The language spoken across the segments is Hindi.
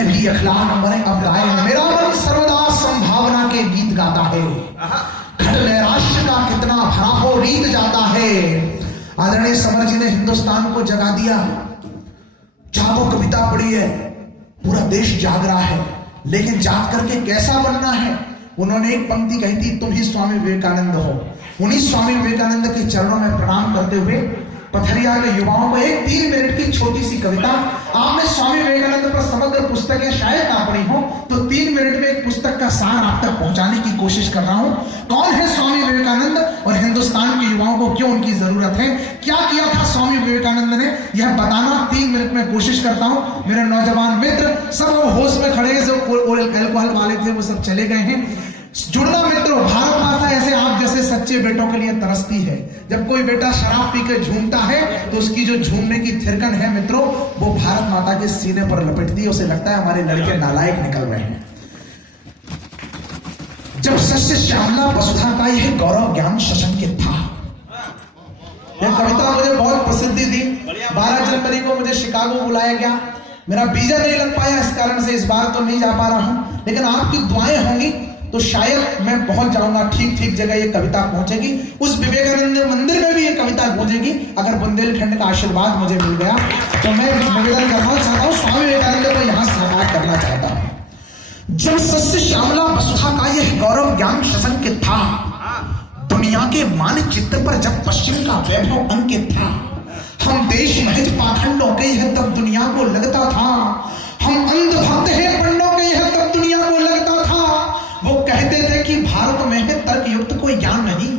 जिसमें भी अखलाक बने अब गाए हैं। मेरा मन सर्वदा संभावना के गीत गाता है, घट नैराश्य का कितना भरा हो रीत जाता है। आदरणीय समर जी ने हिंदुस्तान को जगा दिया। जागो कविता पढ़ी है, पूरा देश जाग रहा है, लेकिन जाग करके कैसा बनना है। उन्होंने एक पंक्ति कही थी, तुम ही स्वामी विवेकानंद हो। उन्हीं स्वामी विवेकानंद के चरणों में प्रणाम करते हुए पथरिया के युवाओं को एक 3 मिनट की छोटी सी कविता, आपने स्वामी विवेकानंद पर समग्र पुस्तकें शायद ना पढ़ी हो, तो 3 मिनट में एक पुस्तक का सार आप तक पहुंचाने की कोशिश कर रहा हूं। कौन है स्वामी विवेकानंद और हिंदुस्तान के युवाओं को क्यों उनकी जरूरत है, क्या किया था स्वामी विवेकानंद ने, यह बताना 3 मिनट में कोशिश करता हूं। मेरे नौजवान मित्र सब होश में खड़े हैं, जो अल्कोहल वाले थे वो सब चले गए हैं। जुड़ना मित्रों, भारत माता ऐसे आप जैसे सच्चे बेटों के लिए तरसती है। जब कोई बेटा शराब पी के झूमता है तो उसकी जो झूमने की थिरकन है मित्रों, वो भारत माता के सीने पर लपेटती है। उसे लगता है हमारे लड़के नालायक निकल रहे हैं। जब सस्य श्यामला वसुधा का यह गौरव ज्ञान शशंकित था। यह कविता मुझे बहुत प्रसिद्धि दी। 12 जनवरी को मुझे शिकागो बुलाया गया। मेरा वीजा नहीं लग पाया, इस कारण से इस बार तो नहीं जा पा रहा हूं, लेकिन आपकी दुआएं होंगी तो शायद मैं पहुंच जाऊंगा। ठीक जगह ये कविता पहुंचेगी। उस विवेकानंद मंदिर में भी ये कविता गूंजेगी। अगर बुंदेलखंड का आशीर्वाद मुझे मिल गया तो मैं निवेदन करना चाहता हूं, स्वामी विवेकानंद को यहां साकार करना चाहता हूं। जब सस्य श्यामला वसुधा का यह गौरव ज्ञान शशंकित था, दुनिया के मानचित्र पर जब पश्चिम का वैभव अंकित था, हम देश महज पाखंडों के यह तब दुनिया को लगता था। हम अंधभक्त हैं पंडों के यह तब दुनिया को लगता था। वो कहते थे कि भारत में है तर्क युक्त कोई ज्ञान नहीं,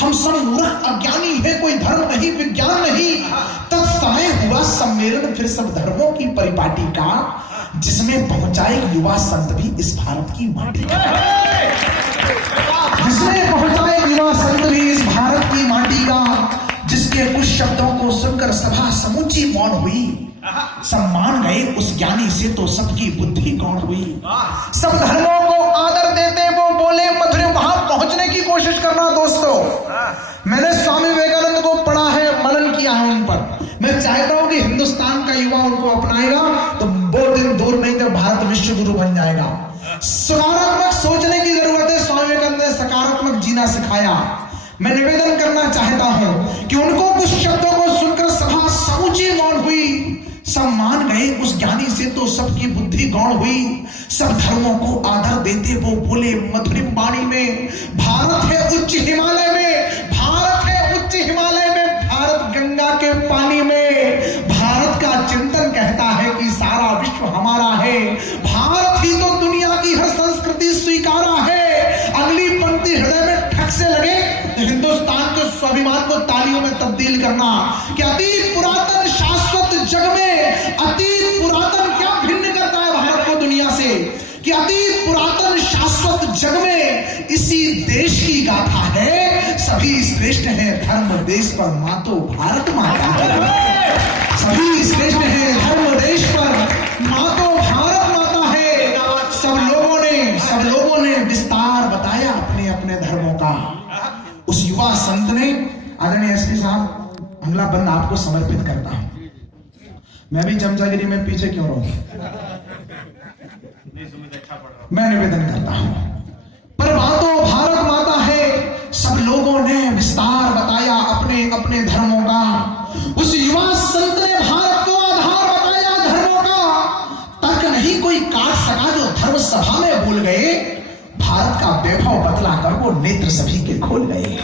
हम सब मूर्ख अज्ञानी है, कोई धर्म नहीं विज्ञान नहीं। तत्समय हुआ सम्मेलन फिर सब धर्मों की परिपाटी का, जिसमें पहुंचाए युवा संत भी इस भारत की माटी का, जिसमें पहुंचाए युवा संत भी इस भारत की माटी का, जिसके कुछ शब्दों को सुनकर सभा समूची मौन हुई। सम्मान गए उस ज्ञानी से तो सबकी बुद्धि गौण हुई। सब धर्मों को आदर देते वो बोले मधुर, वहां पहुंचने की कोशिश करना दोस्तों। मैंने स्वामी विवेकानंद को पढ़ा है, मनन किया है उन पर। मैं चाहता हूं कि हिंदुस्तान का युवा उनको अपनाएगा तो वो दिन दूर नहीं जब भारत विश्व गुरु बन जाएगा। सकारात्मक सोचने की जरूरत है। स्वामी विवेकानंद ने सकारात्मक जीना सिखाया। मैं निवेदन करना चाहता हूं कि उनको कुछ शब्दों को सुनकर सभा समूची मौन हुई। सब मान गए उस ज्ञानी से तो सबकी बुद्धि गौण हुई। सब धर्मों को आदर देते वो बोले मधुर वाणी में, भारत है उच्च हिमालय में, भारत है उच्च हिमालय में, भारत गंगा के पानी में। भारत का चिंतन कहता है कि सारा विश्व हमारा है। भारत ही तो दुनिया की हर संस्कृति स्वीकारा है। अगली पंक्ति हृदय में ठक से लगे तो हिंदुस्तान के स्वाभिमान को तालियों में तब्दील करना कि अति पुरातन शाश्वत जग में, अति पुरातन क्या भिन्न करता है भारत को दुनिया से, कि अति पुरातन शाश्वत जग में इसी देश की गाथा है। सभी श्रेष्ठ हैं धर्म देश पर, मातो भारत माता है। सभी श्रेष्ठ हैं धर्म देश पर, मातो भारत माता है। सब लोगों ने विस्तार बताया अपने अपने धर्मों का। उस युवा संत ने, आदरणीय एसपी साहब, अगला बंद आपको समर्पित करता हूं। मैं भी चमचागिरी में पीछे क्यों रहूं, मैं निवेदन करता हूं। पर मातो भारत माता है। सब लोगों ने विस्तार बताया अपने अपने धर्मों का। उस युवा संत ने भारत को आधार बताया धर्मों का। तर्क नहीं कोई काट सका जो धर्म सभा में भूल गए। भारत का वैभव बतला कर वो नेत्र सभी के खोल गए।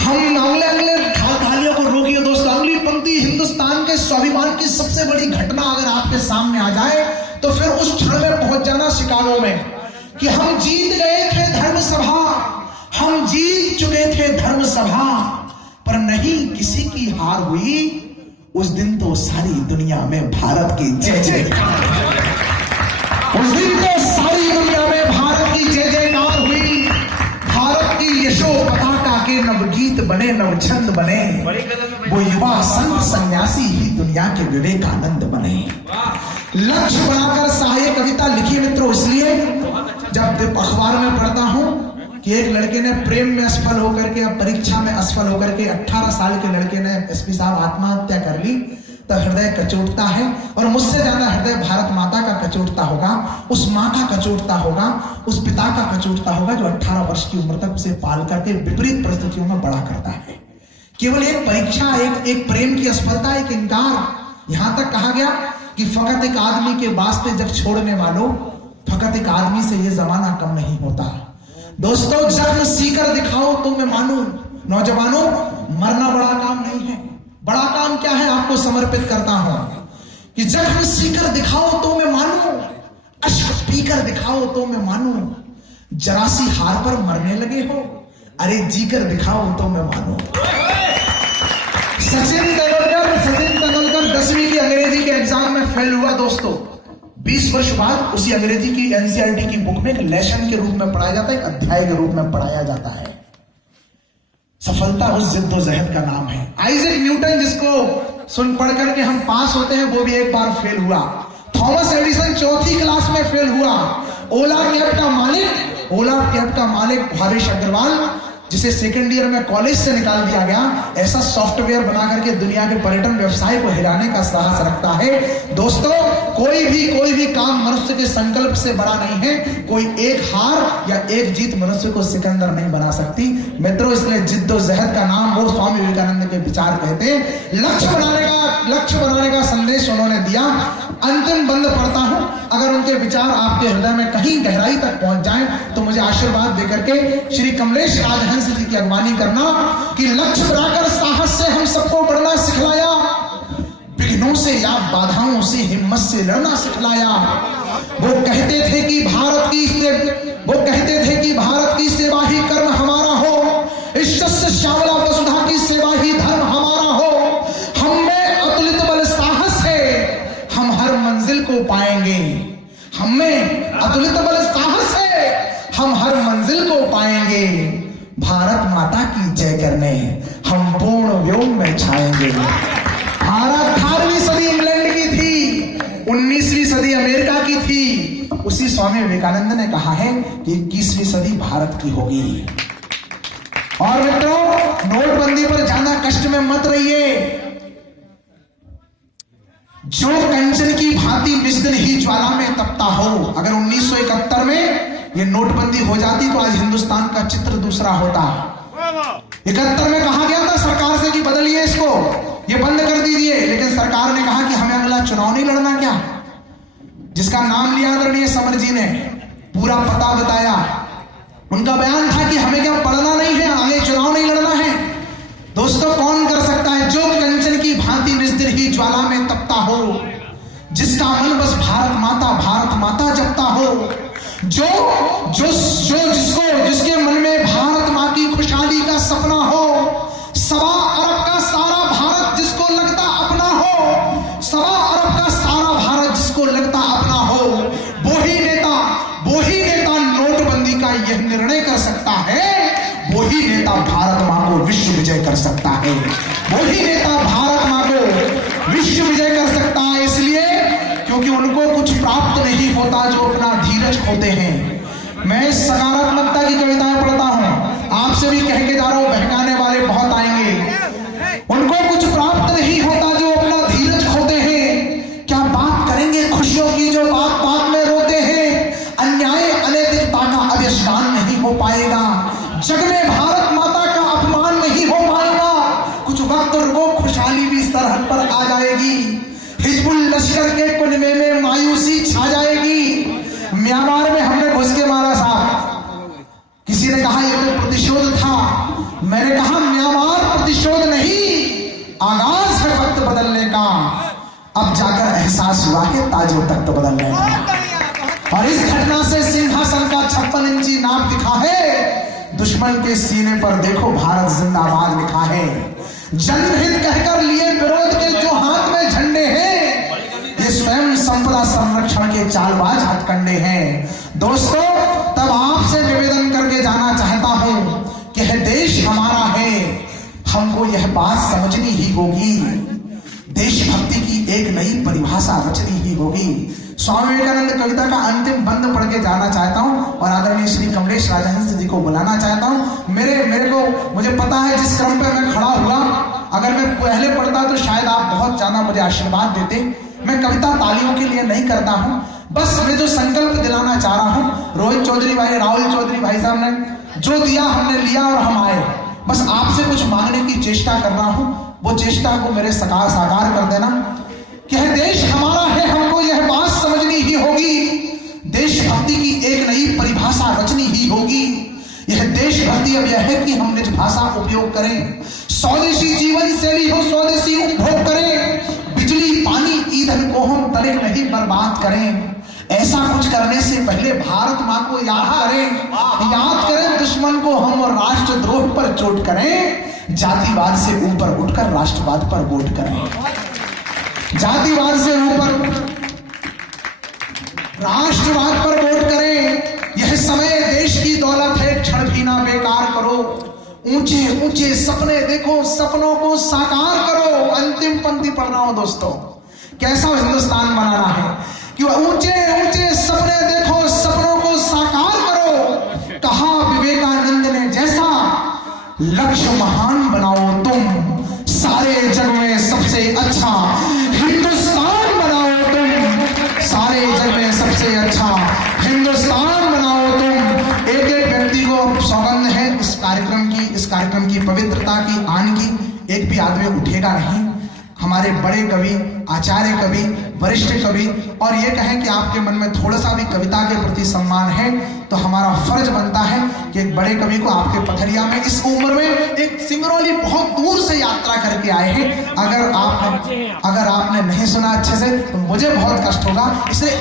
हम अगले थालियों को रोकिए दोस्तों। अगली पंक्ति हिंदुस्तान के स्वाभिमान की सबसे बड़ी घटना अगर आपके सामने आ जाए तो फिर उस क्षण में पहुंच जाना शिकागो में कि हम जीत गए थे धर्म सभा, हम जीत चुके थे धर्म सभा, पर नहीं किसी की हार हुई। उस दिन तो सारी दुनिया में भारत की जय जयकार, उस दिन तो सारी दुनिया में भारत की जय जयकार हुई। भारत की यशो पताका के नवगीत बने, नवछंद बने। वो युवा संत सन्यासी ही दुनिया के विवेकानंद बने। लक्ष्य बनाकर सहायक कविता लिखी मित्रों इसलिए, जब अखबार में पढ़ता हूं कि एक लड़के ने प्रेम में असफल होकर के, अब परीक्षा में असफल होकर के 18 साल के लड़के ने एसपी साहब आत्महत्या कर ली, तो हृदय कचोटता है, और मुझसे ज्यादा हृदय भारत माता का कचोटता होगा, उस माँ का कचोटता होगा, उस पिता का कचोटता होगा जो 18 वर्ष की उम्र तक उसे पाल करके विपरीत परिस्थितियों में बड़ा करता है। केवल एक परीक्षा, एक प्रेम की असफलता, एक इनकार। यहां तक कहा गया कि फकत एक आदमी के वास्ते जग छोड़ने वालों, फकत एक आदमी से ये जमाना कम नहीं होता। दोस्तों, जख्म सीकर दिखाओ तो मैं मानूं। नौजवानों, मरना बड़ा काम नहीं है। बड़ा काम क्या है, आपको समर्पित करता हूं कि जख्म सीकर दिखाओ तो मैं मानूं, अश्क पीकर दिखाओ तो मैं मानूं। जरा सी हार पर मरने लगे हो, अरे जीकर दिखाओ तो मैं मानूं। सचिन तेंदुलकर 10वीं की अंग्रेजी के एग्जाम में फेल हुआ दोस्तों। 20 वर्ष बाद उसी अंग्रेजी की एनसीईआरटी की बुक में एक लेसन के रूप में पढ़ाया जाता है, एक अध्याय के रूप में पढ़ाया जाता है। सफलता उस जिद्दोजहद का नाम है। आइजैक न्यूटन, जिसको सुन पढ़ करके हम पास होते हैं, वो भी एक बार फेल हुआ। थॉमस एडिसन 4th क्लास में फेल हुआ। ओला कैब का मालिक भावेश अग्रवाल, जिसे सेकेंड ईयर में कॉलेज से निकाल दिया गया, ऐसा सॉफ्टवेयर बना करके दुनिया के पर्यटन व्यवसाय को हिलाने का साहस रखता है। दोस्तों, कोई भी काम मनुष्य के संकल्प से बड़ा नहीं है। कोई एक हार या एक जीत मनुष्य को सिकंदर नहीं बना सकती। मित्रों, इसलिए जिद्दोजहद का नाम वो स्वामी विवेकानंद के विचार कहते हैं। लक्ष्य बनाने का संदेश उन्होंने दिया। अंतिम बंद पढ़ता हूं, अगर उनके विचार आपके हृदय में कहीं गहराई तक पहुंच जाएं तो मुझे आशीर्वाद देकर के श्री कमलेश राजहंस जी की अगवानी करना कि लक्ष्य बनाकर साहस से हम सबको बढ़ना सिखलाया, विघ्नों से या बाधाओं से हिम्मत से लड़ना सिखलाया। वो कहते थे कि भारत की सेवा ही कर्म हमारा हो, इज्जत से श्यामला वसुधा की सेवा ही धर्म हमारा हो। हम में अतुलित बल साहस है, हम हर मंजिल को पाएंगे। हम में अतुलित बल साहस है, हम हर मंजिल को पाएंगे। भारत माता की जय करने हम पूर्ण व्योम में छाएंगे। भारत 18वीं सदी इंग्लैंड की थी, 19वीं सदी अमेरिका की थी। उसी स्वामी विवेकानंद ने कहा है कि 21वीं सदी भारत की होगी। और मित्रों, नोटबंदी पर ज्यादा कष्ट में मत रहिए। जो कंचन की भांति निज दिन ही ज्वाला में तपता हो। अगर 1971 में ये नोटबंदी हो जाती तो आज हिंदुस्तान का चित्र दूसरा होता। 71 में कहा गया था सरकार से कि बदलिए इसको, ये बंद कर दीजिए, लेकिन सरकार ने कहा कि हमें अगला चुनाव नहीं लड़ना। क्या, जिसका नाम लिया आदरणीय समर जी ने, पूरा पता बताया। उनका बयान था कि हमें क्या पढ़ना नहीं है, आगे चुनाव नहीं लड़ना है। दोस्तों, कौन कर सकता है जो कंचन की भांति निज दिन ही ज्वाला में तपता हो, जिसका मन बस भारत माता जपता हो, जिसके मन में भारत माँ की खुशहाली का सपना हो, 1.25 अरब का सारा भारत जिसको लगता अपना हो, 1.25 अरब का सारा भारत जिसको लगता अपना हो, वो ही नेता नोटबंदी का यह निर्णय कर सकता है। वही नेता भारत माँ को विश्व विजय कर सकता है। वही नेता भारत माँ को विश्व विजय कर सकता है, इसलिए क्योंकि उनको कुछ प्राप्त नहीं होता जो अपना धीरज खोते हैं। मैं सकारात्मकता की कविताएं पढ़ता हूं, आपसे भी कह के जा रहा हूं, बहकाने वाले बहुत आएंगे। उनको कुछ प्राप्त नहीं होता जो अपना धीरज खोते हैं। क्या बात करेंगे खुशियों की जो बात बात में रोते हैं। अन्याय अनैतिकता का अभिष्ठान नहीं हो पाएगा। जग में भारत माता का अपमान नहीं हो पाएगा। कुछ वक्त रुको, खुशहाली भी सरहद पर आ जाएगी। हिजबुल लश्कर के कुनबे में मायूसी छा जाएगी। म्यांमार में हमने घुस के मारा साहब, किसी ने कहा यह तो प्रतिशोध था। मैंने कहा म्यांमार प्रतिशोध नहीं, आगाज है वक्त बदलने का। अब जाकर एहसास हुआ कि ताजो तख्त बदलने का। और इस घटना से सिंहासन का 56 इंची नाप दिखा है। दुश्मन के सीने पर देखो भारत जिंदाबाद लिखा है। जनहित कहकर लिए विरोध के जो हाथ में झंडे हैं, ये स्वयं संपदा संरक्षण के चालबाज हथकंडे हैं। दोस्तों, तब आपसे निवेदन करके जाना चाहता हूं कि यह देश हमारा है, हमको यह बात समझनी ही होगी। देशभक्ति की एक नई परिभाषा रचनी ही होगी। स्वामी विवेकानंद कविता का अंतिम बंद पढ़ के जाना चाहता हूं और आदरणीय श्री कमलेश राजहंस जी को बुलाना चाहता हूं। मुझे पता है जिस क्रम पे मैं खड़ा हुआ अगर मैं पहले पढ़ता तो शायद आप बहुत ज्यादा मुझे आशीर्वाद देते। मैं कविता तालियों के लिए नहीं करता हूं, बस मैं जो संकल्प दिलाना चाह रहा हूं, रोहित चौधरी भाई, राहुल चौधरी भाई साहब ने जो दिया हमने लिया और हम आए। बस आपसे कुछ मांगने की चेष्टा कर रहा हूं, वो चेष्टा को मेरे साकार कर देना कि यह देश हमारा है, हमको यह बात समझनी ही होगी। देशभक्ति की एक नई परिभाषा रचनी ही होगी। यह देशभक्ति अब यह है कि हम निज भाषा उपयोग करें, स्वदेशी जीवन शैली हो, स्वदेशी उपभोग करें, बिजली पानी ईंधन को हम तनिक नहीं बर्बाद करें। ऐसा कुछ करने से पहले भारत माँ को याद करें दुश्मन को हम और राष्ट्रद्रोह पर चोट करें, जातिवाद से ऊपर उठकर राष्ट्रवाद पर वोट करें। जातिवाद से ऊपर राष्ट्रवाद पर वोट करें। यह समय देश की दौलत है, क्षण भी ना बेकार करो। ऊंचे ऊंचे सपने देखो, सपनों को साकार करो। अंतिम पंक्ति पढ़ रहा हूं दोस्तों, कैसा हिंदुस्तान बनाना है कि ऊंचे ऊंचे सपने देखो, सपनों को साकार करो। कहा विवेकानंद ने जैसा, लक्ष्य महान बनाओ तुम, सारे जग में सबसे अच्छा हिंदुस्तान बनाओ तुम, सारे जग में सबसे अच्छा हिंदुस्तान बनाओ तुम। एक एक व्यक्ति को सौगंध है इस कार्यक्रम की पवित्रता की, आन की। एक भी आदमी उठेगा नहीं। हमारे बड़े कवि, आचार्य कवि, वरिष्ठ कवि, और ये कहें कि आपके मन में थोड़ा सा भी कविता के प्रति सम्मान है तो हमारा फर्ज बनता है कि एक बड़े कवि को आपके पथरिया में इस उम्र में, एक सिंगरौली बहुत दूर से यात्रा करके आए हैं, अगर आपने नहीं सुना अच्छे से तो मुझे बहुत कष्ट होगा। इसलिए